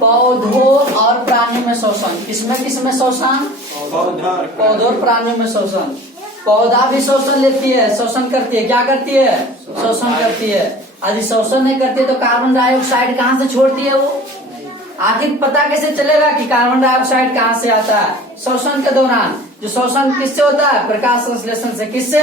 पौधों और प्राणियों में शोषण। किसमें शोषण? पौधों और प्राणियों में शोषण। पौधा भी शोषण लेती है, शोषण करती है। क्या करती है? शोषण करती है। यदि शोषण नहीं करती है तो कार्बन डाइऑक्साइड कहाँ से छोड़ती है वो? आखिर पता कैसे चलेगा कि कार्बन डाइऑक्साइड कहाँ से आता है? शोषण के दौरान। जो शोषण किससे होता है? प्रकाश संश्लेषण से। किससे?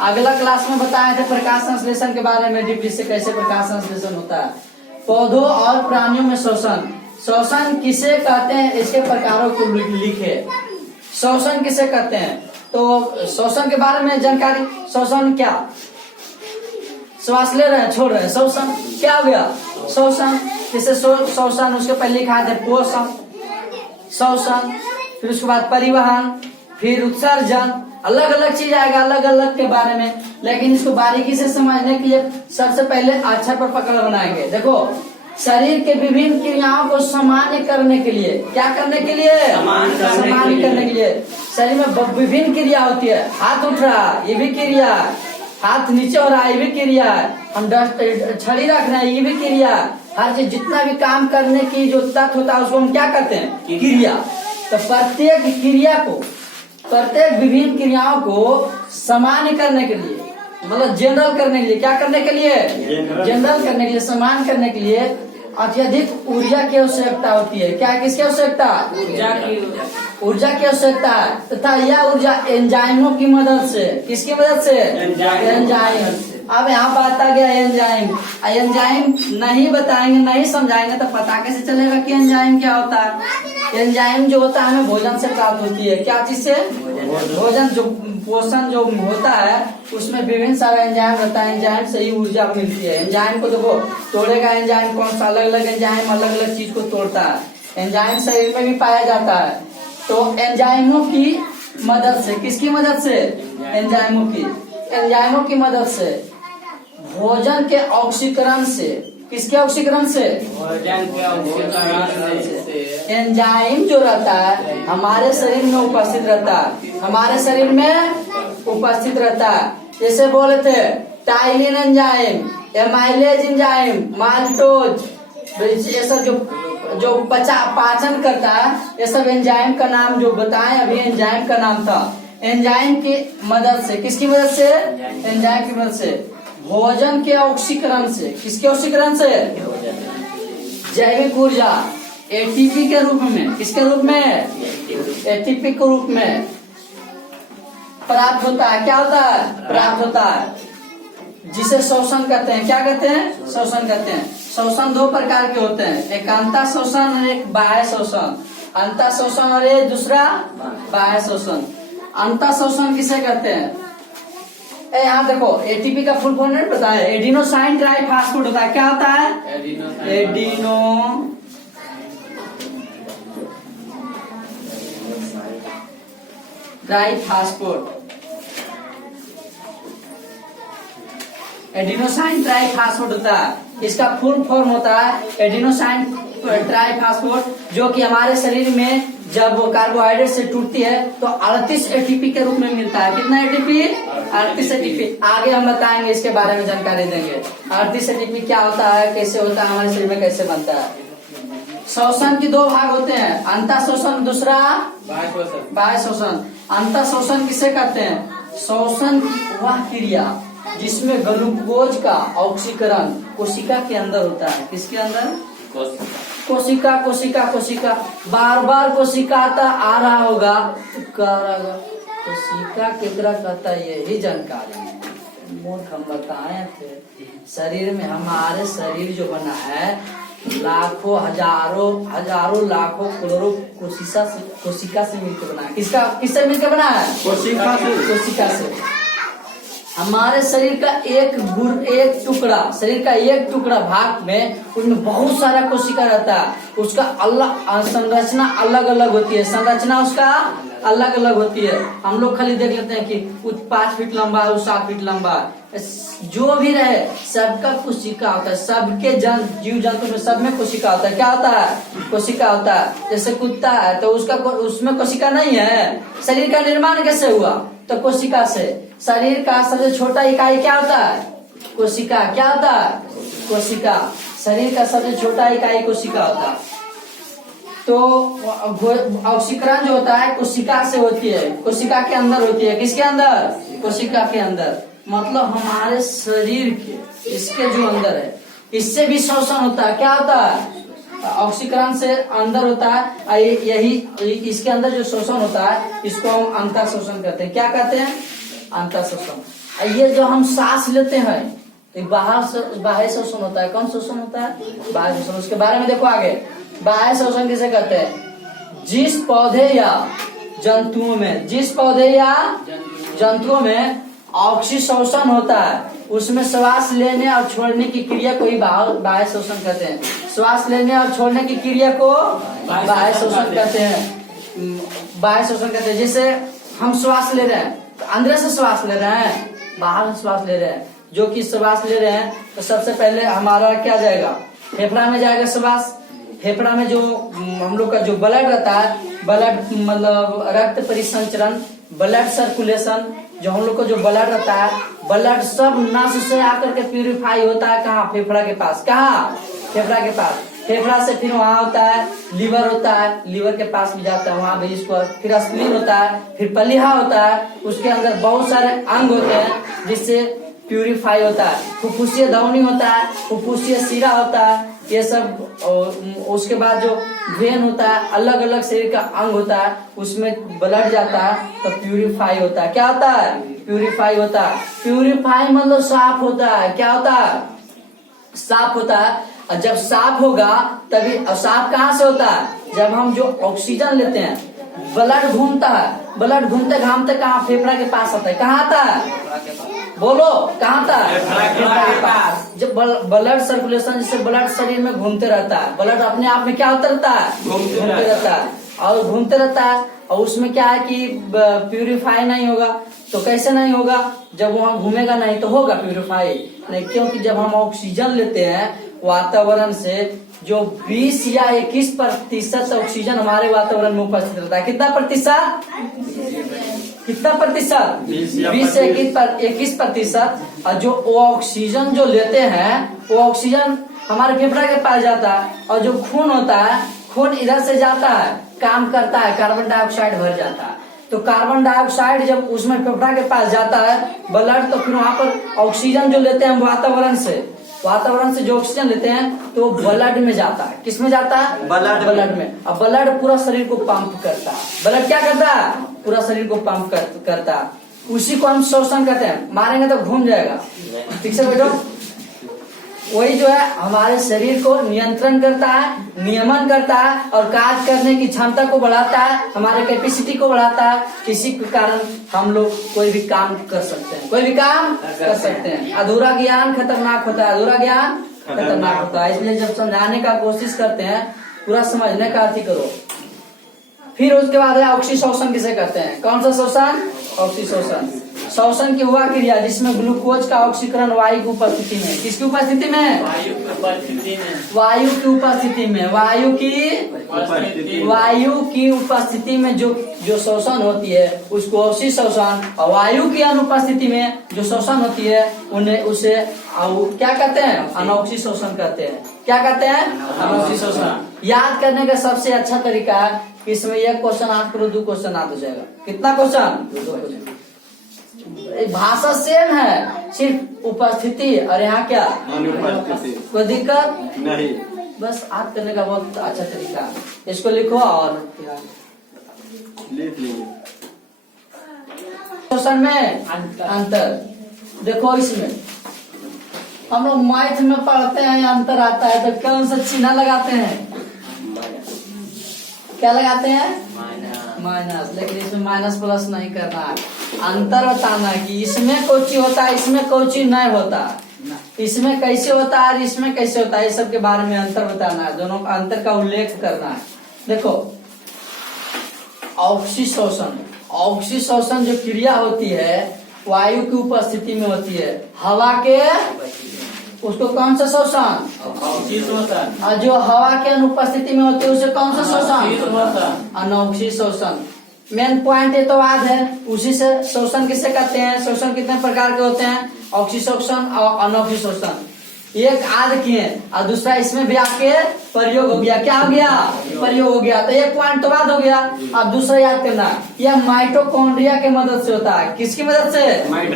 अगला क्लास में बताए थे प्रकाश संश्लेषण के बारे में, डीपली से कैसे प्रकाश संश्लेषण होता है। पौधों और प्राणियों में शोषण। शोषण किसे कहते हैं? इसके प्रकारों को लिखे। शोषण किसे कहते हैं? तो शोषण के बारे में जानकारी। शोषण क्या? श्वास ले रहे हैं, छोड़ रहे हैं, शोषण। क्या हो गया? शोषण। जैसे शोषण, उसके पहले लिखा था पोषण, शोषण, फिर उसके बाद परिवहन, फिर उत्सर्जन। अलग अलग चीज आएगा अलग अलग के बारे में, लेकिन इसको बारीकी से समझने के लिए सबसे पहले अक्षर पर पकड़ बनाएंगे। देखो, शरीर के विभिन्न क्रियाओं को सामान्य करने के लिए, क्या करने के लिए? सामान्य करने के लिए। शरीर में विभिन्न क्रिया होती है। हाथ उठ रहा, ये भी क्रिया है। हाथ नीचे हो रहा है, ये भी क्रिया है। हम छड़ी रख रहे हैं, ये भी क्रिया है। हर चीज, जितना भी काम करने की जो तत्व होता है उसको हम क्या कहते हैं? क्रिया। तो प्रत्येक क्रिया को, प्रत्येक विभिन्न क्रियाओं को सामान्य करने के लिए, मतलब जनरल करने के लिए, क्या करने के लिए? जनरल करने के लिए, समान करने के लिए अत्यधिक ऊर्जा की आवश्यकता होती है। क्या? किसकी आवश्यकता? ऊर्जा की आवश्यकता है। तथा यह ऊर्जा एंजाइमों की मदद से। किसकी मदद से? एंजाइम। अब यहाँ बात आ गया एंजाइम। एंजाइम नहीं बताएंगे, नहीं समझाएंगे तो पता कैसे चलेगा कि एंजाइम क्या होता है? एंजाइम जो होता है हमें भोजन से प्राप्त होती है। क्या चीज से? भोजन। जो पोषण जो होता है उसमें विभिन्न सारा एंजाइम रहता है। एंजाइम से ही ऊर्जा मिलती है। एंजाइम को देखो, तोड़ेगा एंजाइम कौन सा? अलग अलग एंजाइम अलग अलग चीज को तोड़ता है। एंजाइम शरीर में भी पाया जाता है। तो एंजाइमों की मदद से, किसकी मदद से? एंजाइमों की। एंजाइमों की मदद से भोजन के ऑक्सीकरण से। किसके ऑक्सीकरण से? भोजन के ऑक्सीकरण से। एंजाइम जो रहता है हमारे शरीर में उपस्थित रहता है, हमारे शरीर में उपस्थित रहता है। जैसे बोले थे ptyalin enzyme, amylase enzyme, maltose, ये सब जो पाचन करता है, ये सब एंजाइम का नाम जो बताएं अभी, एंजाइम का नाम था। एंजाइम की मदद से, किसकी मदद से? एंजाइम की मदद से भोजन के ऑक्सीकरण से। किसके ऑक्सीकरण से? जैविक ऊर्जा एटीपी के रूप में। किसके रूप में? एटीपी के रूप में प्राप्त होता है। क्या होता है? प्राप्त होता है, जिसे शोषण कहते हैं। क्या कहते हैं? शोषण कहते हैं। शोषण दो प्रकार के होते हैं, एक अंतः शोषण और एक बाह्य शोषण। अंतः शोषण और एक दूसरा बाह्य शोषण। अंतः शोषण किसे कहते हैं? यहाँ देखो, एटीपी का फुल फॉर्म नहीं बताया। एडिनोसाइन ट्राइफॉस्फेट होता है। क्या होता है? Adeno triphosphate. एडिनोसाइन ट्राइफॉस्फेट होता है। इसका फुल फॉर्म होता है एडिनोसाइन ट्राइफॉस्फेट, जो कि हमारे शरीर में जब वो कार्बोहाइड्रेट से टूटती है तो 38 एटीपी के रूप में मिलता है। कितना एटीपी? 38 एटीपी। आगे हम बताएंगे, इसके बारे में जानकारी देंगे। 38 एटीपी क्या होता है, कैसे होता है, हमारे शरीर में कैसे बनता है। शोषण की दो भाग होते हैं, अंतः शोषण, दूसरा बाह्य शोषण। अंतः शोषण किसे कहते हैं? शोषण वह क्रिया जिसमें ग्लूकोज का ऑक्सीकरण कोशिका के अंदर होता है। किसके अंदर? कोशिका। कोशिका बार बार कोशिका आ रहा होगा तो कह रहा कोशिका केकरा कहता है, यही जानकारी मूर्ख हम बताए थे। शरीर में, हमारे शरीर जो बना है लाखों हजारों लाखों करोड़ों कोशिका से मिलकर बना है। किससे मिलकर बना है? कोशिका से। हमारे शरीर का एक टुकड़ा, शरीर का एक टुकड़ा भाग में उसमें बहुत सारा कोशिका रहता है। उसका संरचना अलग अलग होती है। संरचना उसका अलग अलग होती है। हम लोग खाली देख लेते हैं कि कुछ 5 फीट लंबा है, 7 फीट लंबा है। जो भी रहे सबका कोशिका होता है। सबके जीव जंतु में सब में कोशिका होता है। क्या होता है? कोशिका होता है। जैसे कुत्ता है तो उसमें कोशिका नहीं है। शरीर का निर्माण कैसे हुआ? तो कोशिका से। शरीर का सबसे छोटा इकाई क्या होता है? कोशिका। क्या होता है? कोशिका। शरीर का सबसे छोटा इकाई कोशिका होता है। तो ऑक्सीकरण जो होता है कोशिका से होती है, कोशिका के अंदर होती है। किसके अंदर? कोशिका के अंदर। मतलब हमारे शरीर के इसके जो अंदर है इससे भी शोषण होता है। क्या होता है? ऑक्सीकरण से अंदर होता है। यही इसके अंदर जो शोषण होता है इसको हम अंतर शोषण कहते हैं। क्या कहते हैं? अंतर शोषण। ये जो हम सांस लेते हैं बाह्य शोषण होता है। कौन शोषण होता है? बाह्य शोषण। उसके बारे में देखो आगे। बाह्य शोषण किसे कहते हैं? जिस पौधे या जंतुओं में, जिस पौधे या जंतुओं में ऑक्सीशोषण होता है उसमें श्वास लेने और छोड़ने की क्रिया को ही बाह्य शोषण कहते हैं। श्वास लेने और छोड़ने की क्रिया को बाह्य शोषण कहते हैं। बाह्य शोषण कहते हैं। जैसे हम श्वास ले रहे हैं तो अंदर से श्वास ले रहे हैं, बाहर से श्वास ले रहे हैं। जो कि श्वास ले रहे हैं तो सबसे पहले हमारा क्या जाएगा? फेफड़ा में जाएगा श्वास। फेफड़ा में जो हम लोग का जो ब्लड रहता है, ब्लड मतलब रक्त परिसंचरण, ब्लड सर्कुलेशन, जो हम लोग को जो ब्लड रहता है, ब्लड सब नस से आकर के प्यूरिफाई होता है। कहाँ? फेफड़ा के पास। कहाँ? फेफड़ा के पास। फेफड़ा से फिर वहाँ होता है लीवर होता है, लीवर के पास भी जाता है, वहाँ भी इसको। फिर स्प्लीन होता है, फिर पलिहा होता है, उसके अंदर बहुत सारे अंग होते हैं जिससे प्यूरिफाई होता है। फुफ्फुसीय धमनी होता है, फुफ्फुसीय शिरा होता है, ये सब। उसके बाद जो वेन होता है, अलग अलग शरीर का अंग होता है, उसमें ब्लड जाता है तो प्यूरिफाई होता है। क्या होता है? प्यूरिफाई होता है। प्यूरिफाई मतलब साफ होता है। क्या होता है? साफ होता है। और जब साफ होगा तभी, साफ कहाँ से होता है? जब हम जो ऑक्सीजन लेते हैं, ब्लड घूमता है, ब्लड घूमते घामते कहाँ? फेफड़ा के पास आता है। कहाँ आता है? बोलो, कहाँ आता है? फेफड़ा के पास। जब ब्लड सर्कुलेशन, जिससे ब्लड शरीर में घूमते रहता है, ब्लड अपने आप में क्या होता रहता है? घूमते रहता है। और घूमते रहता है और उसमें क्या है कि प्यूरिफाई नहीं होगा। तो कैसे नहीं होगा? जब वहाँ घूमेगा नहीं तो होगा प्यूरिफाई नहीं, क्योंकि जब हम ऑक्सीजन लेते हैं वातावरण से, जो 20 या 21% ऑक्सीजन हमारे वातावरण में उपस्थित रहता है। कितना प्रतिशत? कितना प्रतिशत? 20 से 21%। और जो ऑक्सीजन जो लेते हैं वो ऑक्सीजन हमारे फेफड़ा के पास जाता है। और जो खून होता है, खून इधर से जाता है, काम करता है, कार्बन डाइऑक्साइड भर जाता है। तो कार्बन डाइऑक्साइड जब उसमें फेफड़ा के पास जाता है ब्लड, तो फिर वहाँ पर ऑक्सीजन जो लेते हैं वातावरण से जो ऑक्सीजन लेते हैं तो ब्लड में जाता है। किस में जाता है? ब्लड में। अब ब्लड पूरा शरीर को पंप करता है। ब्लड क्या करता है? पूरा शरीर को पंप करता है। उसी को हम शोषण कहते हैं। मारेंगे तो घूम जाएगा। ठीक से बैठो। वही जो है हमारे शरीर को नियंत्रण करता है, नियमन करता है और कार्य करने की क्षमता को बढ़ाता है, हमारे कैपेसिटी को बढ़ाता है। इसी के कारण हम लोग कोई भी काम कर सकते हैं, कोई भी काम कर सकते हैं। अधूरा ज्ञान खतरनाक होता है, अधूरा ज्ञान खतरनाक होता है। इसलिए जब समझाने का कोशिश करते हैं पूरा समझने का अति करो। फिर उसके बाद है ऑक्सीशोषण किसे कहते हैं? कौन सा शोषण? ऑक्सीशोषण। शोषण की हुआ क्रिया जिसमें ग्लूकोज का ऑक्सीकरण वायु की उपस्थिति में। किसकी उपस्थिति में? वायु की उपस्थिति में। वायु की उपस्थिति में। वायु की उपस्थिति में जो शोषण होती है उसको ऑक्सीशोषण, और वायु की अनुपस्थिति में जो शोषण होती है उन्हें उसे क्या कहते हैं? अनॉक्सीशोषण कहते हैं। क्या कहते हैं? अनॉक्सीशोषण। याद करने का सबसे अच्छा तरीका है कि इसमें एक क्वेश्चन याद करो, 2 क्वेश्चन याद हो जाएगा। कितना क्वेश्चन? 2 क्वेश्चन। भाषा सेम है, सिर्फ उपस्थिति और यहाँ क्या? अनुपस्थिति। कोई दिक्कत नहीं। बस याद करने का बहुत अच्छा तरीका है। इसको लिखो और लिख लीजिए। क्वेश्चन में अंतर देखो। इसमें हम लोग मैथ में पढ़ते हैं, अंतर आता है तो कौन सा चिन्ह लगाते हैं? क्या लगाते हैं? माइनस। लेकिन इसमें माइनस प्लस नहीं करना है, अंतर बताना है कि इसमें कोची होता है, इसमें कोची नहीं होता, इसमें कैसे होता है और इसमें कैसे होता है, इस सब के बारे में अंतर बताना है। दोनों का अंतर का उल्लेख करना है। देखो ऑक्सीशोषण, ऑक्सीशोषण जो क्रिया होती है वायु की उपस्थिति में होती है, हवा के, उसको कौन सा शोषण? और जो हवा के अनुपस्थिति में होती है उसे कौन सा शोषण? अनॉक्सीशोषण। मेन पॉइंट ये तो याद है। उसी से शोषण किसे कहते हैं? शोषण कितने प्रकार के होते हैं? ऑक्सीशोषण और अनॉक्सीशोषण। एक आध किए और दूसरा इसमें भी आके प्रयोग हो गया। क्या हो गया? प्रयोग हो गया। तो एक पॉइंट तो बात हो गया। अब दूसरा याद करना, यह माइटोकॉन्ड्रिया की मदद से होता है। किसकी मदद से?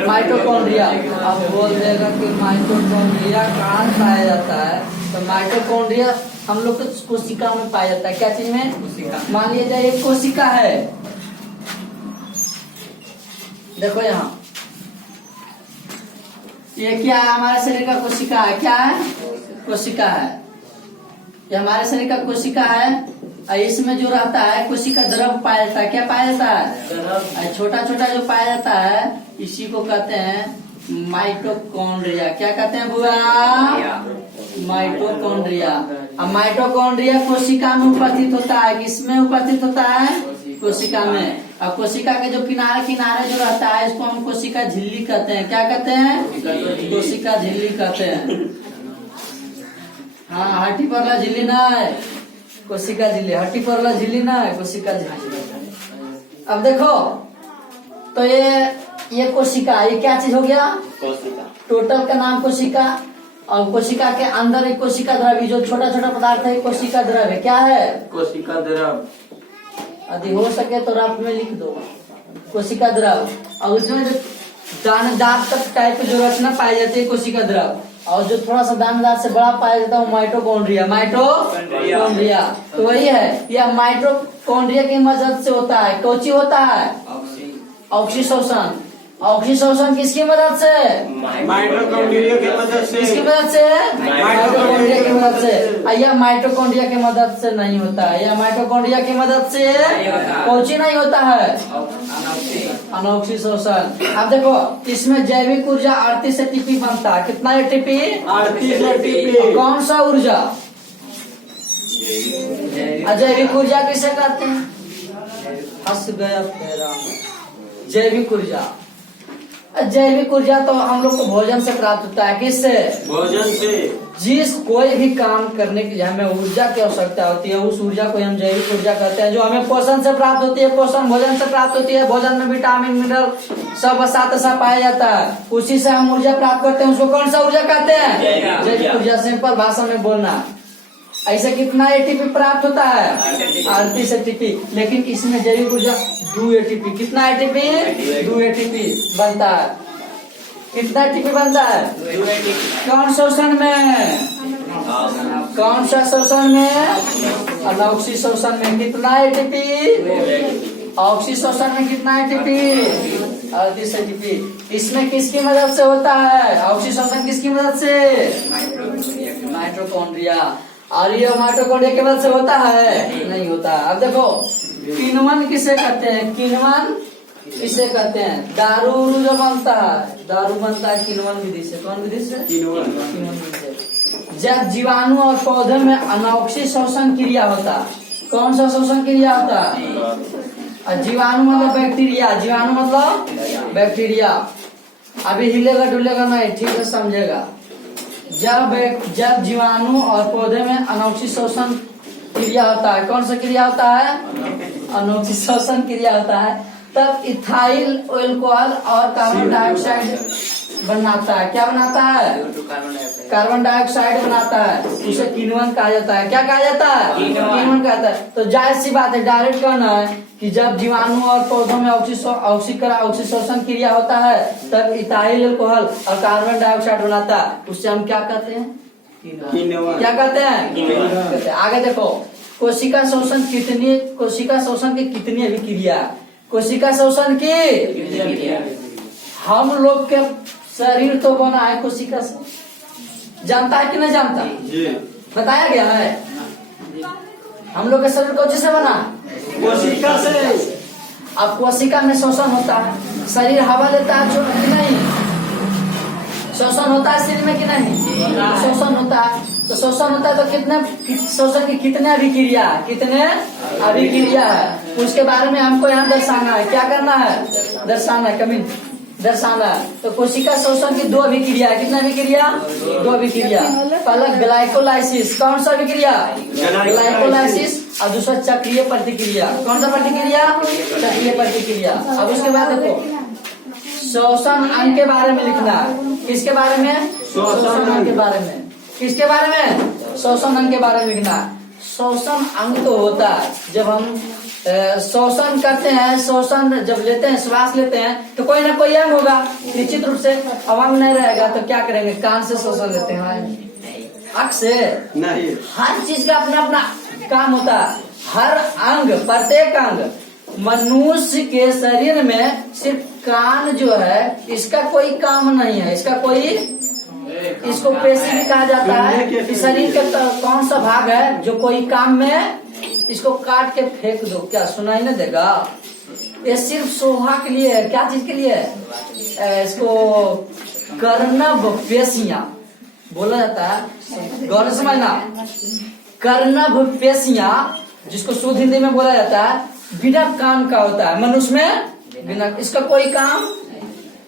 माइटोकॉन्ड्रिया। अब बोल देगा कि माइटोकॉन्ड्रिया कहाँ पाया जाता है? तो माइटोकॉन्ड्रिया हम लोग को कोशिका में पाया जाता है। क्या चीज में? कोशिका। मान लीजिए एक कोशिका है, देखो यहाँ ये क्या है? हमारे शरीर का कोशिका है। क्या है? कोशिका है। ये हमारे शरीर का कोशिका है और इसमें जो रहता है कोशिका द्रव पाया जाता है। क्या पाया जाता है? छोटा छोटा जो पाया जाता है इसी को कहते हैं माइटोकॉन्ड्रिया। क्या कहते हैं बुआ? माइटोकॉन्ड्रिया। अब माइटोकॉन्ड्रिया कोशिका में उपस्थित होता है। किसमें उपस्थित होता है? कोशिका में। अब कोशिका के जो किनारे किनारे जो रहता है इसको हम कोशिका झिल्ली कहते हैं। क्या कहते हैं? कोशिका झिल्ली कहते हैं। हाँ, हड्डी परला झिल्ली ना है, कोशिका झिल्ली। हड्डी परला झिल्ली ना है, कोशिका झिल्ली। अब देखो तो ये कोशिका, ये क्या चीज हो गया? कोशिका। टोटल का नाम कोशिका। और कोशिका के अंदर एक कोशिका द्रव, जो छोटा छोटा पदार्थ है कोशिका द्रव है। क्या है? कोशिका द्रव। यदि हो सके तो रफ में लिख दो कोशिका द्रव। और उसमें जो दानेदार तक टाइप की जो रचना पाई जाती है कोशिका द्रव, और जो थोड़ा सा दानेदार से बड़ा पाया जाता है वो माइटोकॉन्ड्रिया। माइटोकॉन्ड्रिया तो वही है। यह माइटोकॉन्ड्रिया की मदद से होता है। कौची होता है? ऑक्सीशोषण। ऑक्सीशोषण किसकी मदद से? माइटोकॉन्ड्रिया की मदद से। किसकी मदद से? माइटोकॉन्ड्रिया की मदद से। यह माइटोकॉन्ड्रिया की मदद से नहीं होता है। यह माइटोकॉन्ड्रिया की मदद से कौची नहीं होता है? अनॉक्सीशोषण। अब देखो इसमें जैविक ऊर्जा 38 एटीपी बनता है। कितना एटीपी? 38 एटीपी। कौन सा ऊर्जा? अजैविक ऊर्जा किसे कहते हैं? हंस गया तेरा। जैविक ऊर्जा। जैविक ऊर्जा तो हम लोग को भोजन से प्राप्त होता है। किससे? भोजन से। जिस कोई भी काम करने के लिए हमें ऊर्जा की आवश्यकता होती है उस ऊर्जा को हम जैविक ऊर्जा कहते हैं। जो हमें पोषण से प्राप्त होती है, पोषण भोजन से प्राप्त होती है। भोजन में विटामिन मिनरल सब साथ पाया जाता है, उसी से हम ऊर्जा प्राप्त करते हैं। उसको कौन सा ऊर्जा कहते हैं? जैविक ऊर्जा। सिंपल भाषा में बोलना। ऐसे कितना एटीपी प्राप्त होता है? 38 एटीपी। लेकिन इसमें जैविक ऊर्जा 2 एटीपी। कितना एटीपी? 2 एटीपी बनता है। कितना एटीपी बनता है? 2 एटीपी। कौन शोषण में? कौन सा शोषण में? अनॉक्सीशोषण में। कितना एटीपी? ऑक्सीशोषण में कितना एटीपी? 38 एटीपी। इसमें किसकी मदद से होता है ऑक्सीशोषण? किसकी मदद से? माइटोकॉन्ड्रिया। और ये माइटोकॉन्ड्रिया की मदद से होता है? नहीं होता। अब देखो किण्वन किसे कहते हैं? किण्वन किसे कहते हैं? दारू जो बनता है, दारू बनता है किण्वन विधि से। कौन विधि से? किण्वन विधि से। जब जीवाणु और पौधे में अनॉक्सीशोषण क्रिया होता है। कौन सा शोषण क्रिया होता है? जीवाणु मतलब बैक्टीरिया। जीवाणु मतलब बैक्टीरिया। अभी हिलेगा डुलेगा नहीं, ठीक से समझेगा। जब जीवाणु और पौधे में अनॉक्सीशोषण क्रिया होता है। कौन सा क्रिया होता है? अनॉक्सीशोषण क्रिया होता है। तब इथाइल अल्कोहल और कार्बन डाइऑक्साइड बनाता है। क्या बनाता है? कार्बन डाइऑक्साइड बनाता है। उसे किण्वन कहा जाता है। क्या कहा जाता है? किण्वन कहता है। तो जाहिर सी बात है, डायरेक्ट कहना है कि जब जीवाणु और पौधों में ऑक्सीशोषण क्रिया होता है तब इथाइल अल्कोहल और कार्बन डाइऑक्साइड बनाता है। उससे हम क्या कहते हैं? क्या कहते हैं? आगे देखो कोशिका शोषण की कितनी अभिक्रिया? कोशिका शोषण की हम लोग के शरीर तो बना है कोशिका से। जानता है कि नहीं जानता? बताया गया है। हम लोग का शरीर कौन से बना? कोशिका से। अब कोशिका में शोषण होता है। शरीर हवा लेता है छोड़ कि नहीं? शोषण होता है शरीर में कि नहीं? शोषण होता है। तो शोषण होता है तो कितने शोषण की कितने अभिक्रिया है उसके बारे में हमको यहाँ दर्शाना है। क्या करना है? दर्शाना है। कमी दर्शाना है। तो कोशिका शोषण की 2 अभिक्रिया है। कितना अभिक्रिया? 2 अभिक्रिया। पहला ग्लाइकोलाइसिस। कौन सा अभिक्रिया? ग्लाइकोलाइसिस। और दूसरा चक्रीय प्रतिक्रिया। कौन सा प्रतिक्रिया? चक्रीय प्रतिक्रिया। अब उसके बाद देखो शोषण अंग के बारे में लिखना है। किसके बारे में? शोषण अंग के बारे में। किसके बारे में? श्वसन अंग के बारे में लिखना है। श्वसन अंग तो होता है जब हम श्वसन करते हैं, श्वसन जब लेते हैं, श्वास लेते हैं तो कोई ना कोई अंग होगा निश्चित रूप से। अब अंग नहीं रहेगा तो क्या करेंगे? कान से श्वसन लेते हैं, आँख से नहीं। हर चीज का अपना अपना काम होता है। हर अंग, प्रत्येक अंग, मनुष्य के शरीर में सिर्फ कान जो है इसका कोई काम नहीं है, इसका कोई, इसको पेशी भी कहा जाता है कि शरीर का कौन सा भाग है जो कोई काम में, इसको काट के फेंक दो क्या सुनाई न देगा? ये सिर्फ शोभा के लिए है। क्या चीज के लिए है? इसको कर्णव पेशियां बोला जाता है, गौर से समझना। कर्णव पेशियां जिसको शुद्ध हिंदी में बोला जाता है बिना काम का होता है मनुष्य में, बिना, इसका कोई काम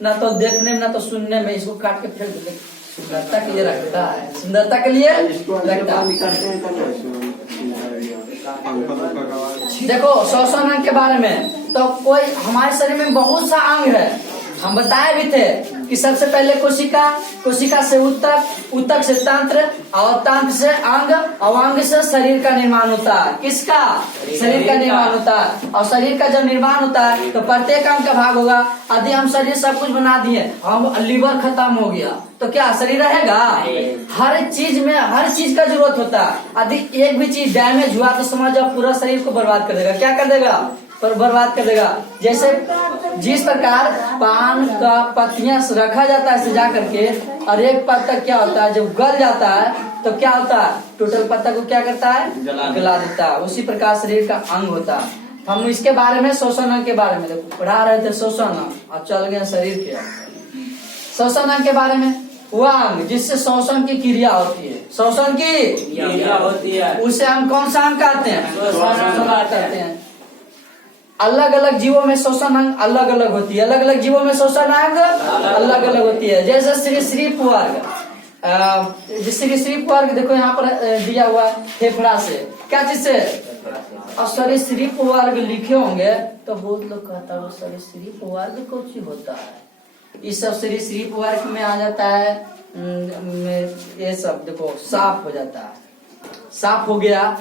ना तो देखने में ना तो सुनने में। इसको काट के फेंक दो, सुंदरता के लिए रखता है, सुंदरता के लिए रखता है। देखो श्वसन अंग के बारे में तो कोई, हमारे शरीर में बहुत सा अंग है, हम बताए भी थे कि सबसे पहले कोशिका, कोशिका से उत्तक, उत्तक से तंत्र और तंत्र से अंग और अंग से शरीर का निर्माण होता है। किसका? शरीर का निर्माण होता है। और शरीर का जब निर्माण होता है तो प्रत्येक अंग का भाग होगा। यदि हम शरीर सब कुछ बना दिए, हम लीवर खत्म हो गया तो क्या शरीर रहेगा? हर चीज में हर चीज का जरूरत होता है। यदि एक भी चीज डैमेज हुआ तो समझ जाओ पूरा शरीर को बर्बाद कर देगा। क्या कर देगा? पर बर्बाद कर देगा। जैसे जिस प्रकार पान का पत्तियां रखा जाता है सजा करके, और एक पत्ता क्या होता है जब गल जाता है तो क्या होता है? टोटल पत्ता को क्या करता है? गला देता है। उसी प्रकार शरीर का अंग होता है। हम इसके बारे में, श्वसन अंग के बारे में देखो पढ़ा रहे थे श्वसन अंग, अब चल गए शरीर के। श्वसन अंग के बारे में वह अंग जिससे श्वसन की क्रिया होती है, श्वसन की क्रिया होती है, उसे हम कौन सा अंग कहते हैं? श्वसन अंग कहते हैं। अलग अलग जीवों में श्वसन अंग अलग अलग होती है, अलग अलग जीवों में श्वसन अंग अलग अलग होती है। जैसे सरीसृप वर्ग, सरीसृप वर्ग देखो यहाँ पर दिया हुआ फेफड़ा से, क्या चीज से? और सरीसृप वर्ग लिखे होंगे तो बहुत लोग कहता है वो सरीसृप वर्ग कुछ होता है। इस सब सरीसृप वर्ग में आ जाता है ये सब। देखो सांप हो जाता है, सांप हो गया,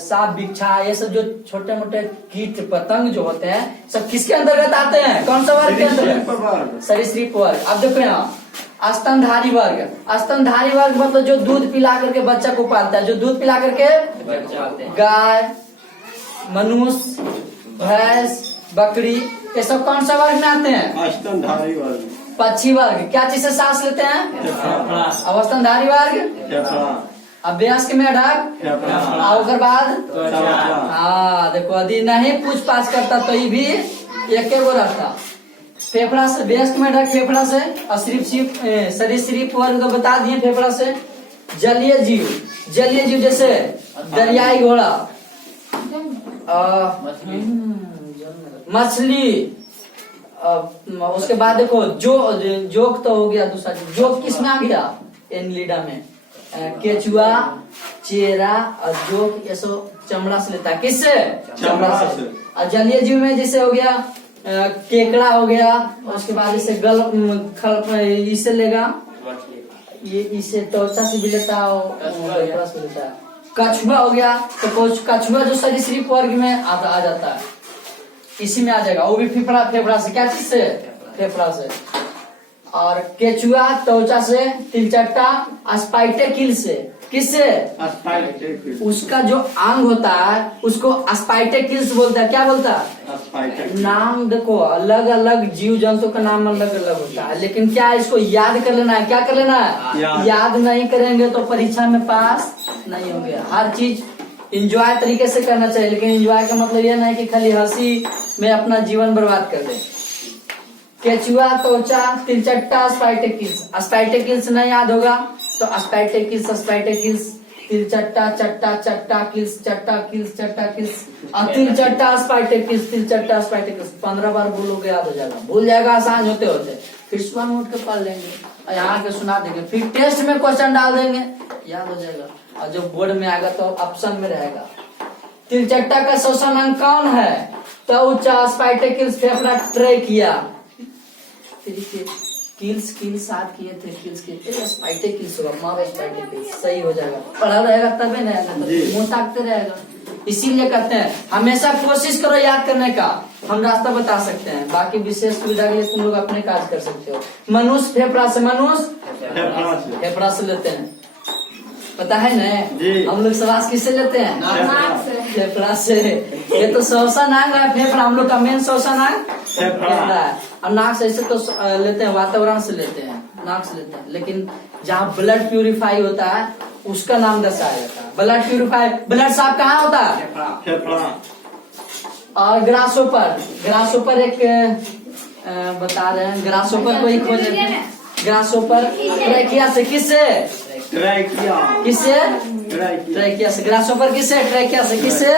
सांप, बिच्छा, ये सब जो छोटे मोटे कीट पतंग जो होते हैं सब किसके अंतर्गत आते हैं? कौन सा वर्ग के अंतर्गत? सरीसृप वर्ग। अब देखो यहाँ स्तनधारी वर्ग। स्तनधारी वर्ग मतलब जो दूध पिला करके बच्चा को पालता है, जो दूध पिला करके, गाय, मनुष्य, भैंस, बकरी, ये सब कौन सा वर्ग में आते हैं? स्तनधारी वर्ग। पक्षी वर्ग क्या चीज से सांस लेते हैं? अब स्तनधारी वर्ग, अब वयस्क मेढक, और बाद हाँ देखो यदि नहीं पूछ पाछ करता तो ये भी एक गो रहता। फेफड़ा से वयस्क मेढक, फेफड़ा से, और सरीसृप वर्ग तो बता दिए फेफड़ा से। जलीय जीव, जलीय जीव जैसे दरियाई घोड़ा, मछली, उसके बाद देखो जोक तो हो गया दूसरा। जोक किसमें आ गया? एनलिडा में। केचुआ, चेरा और जोक ये सब चमड़ा से लेता है। किससे? चमड़ा से। और जलीय जीव में जैसे हो गया केकड़ा हो गया, उसके बाद जैसे गल खल इसे लेगा, ये इसे त्वचा से भी लेता है। कछुआ हो गया तो कछुआ जो सरीसृप वर्ग में आ जाता है, इसी में आ जाएगा। वो भी फेफड़ा से। क्या चीज से? फेफड़ा से। और केचुआ त्वचा से, तिलचट्टा स्पाइटेकिल से। किससे? उसका जो अंग होता है उसको स्पाइटेकिल्स बोलता है। क्या बोलता है? नाम देखो अलग अलग जीव जंतु का नाम अलग अलग होता है, लेकिन क्या इसको याद कर लेना है? क्या कर लेना है? याद नहीं करेंगे तो परीक्षा में पास नहीं होंगे। हर चीज इंजॉय तरीके से करना चाहिए, लेकिन इंजॉय का मतलब यह नहीं कि खाली हंसी में अपना जीवन बर्बाद कर दे। केचुआ, त्वचा, तिलचट्टा, स्पाइटेकिल्स। स्पाइटेकिल्स नहीं याद होगा तो स्पाइटेकिल्स, तिलचट्टा, चट्टा, चट्टा किल्स, चट्टा किल्स, चट्टा किल्स, तिलचट्टा, स्पाइटेकिल्स, तिलचट्टा, स्पाइटेकिल्स 15 बार बोलोगे याद हो जाएगा। भूल जाएगा आसान होते होते, फिर सुबह में उठ के पढ़ लेंगे, यहाँ के सुना देंगे, फिर टेस्ट में क्वेश्चन डाल देंगे, याद हो जाएगा। और जो बोर्ड में आएगा तो ऑप्शन में रहेगा। तिलचट्टा का श्वसन अंग कौन है? त्वचा, स्पाइटेकिल्स, फेफड़ा, ट्रेकिया। किल्स साथ किए थे स्पाइटे किल्स होगा मारो स्पाइटे किल्स सही हो जाएगा पढ़ा रहेगा तबे ना मुंह ताकते रहेगा इसीलिए कहते हैं हमेशा कोशिश करो याद करने का हम रास्ता बता सकते हैं बाकी विशेष सुविधा के लिए तुम लोग अपने काज कर सकते हो मनुष्य फेफड़ा से लेते हैं पता है ना हम लोग श्वास किससे लेते हैं फेफड़ा से ये तो श्वसन अंग है फेफड़ा हम लोग का मेन श्वसन अंग फेफड़ा है और नाक से ऐसे तो लेते हैं वातावरण से लेते हैं नाक से लेते हैं लेकिन जहाँ ब्लड प्यूरिफाई होता है उसका नाम दर्शाया जाता है ब्लड प्यूरिफाई ब्लड साफ कहाँ होता है और ग्रासोपर एक बता रहे हैं ग्रासोपर को ही खोज ग्रासोपर ट्रैकिया से किससे ट्रैकिया से ग्रासोपर किससे ट्रैकिया से किससे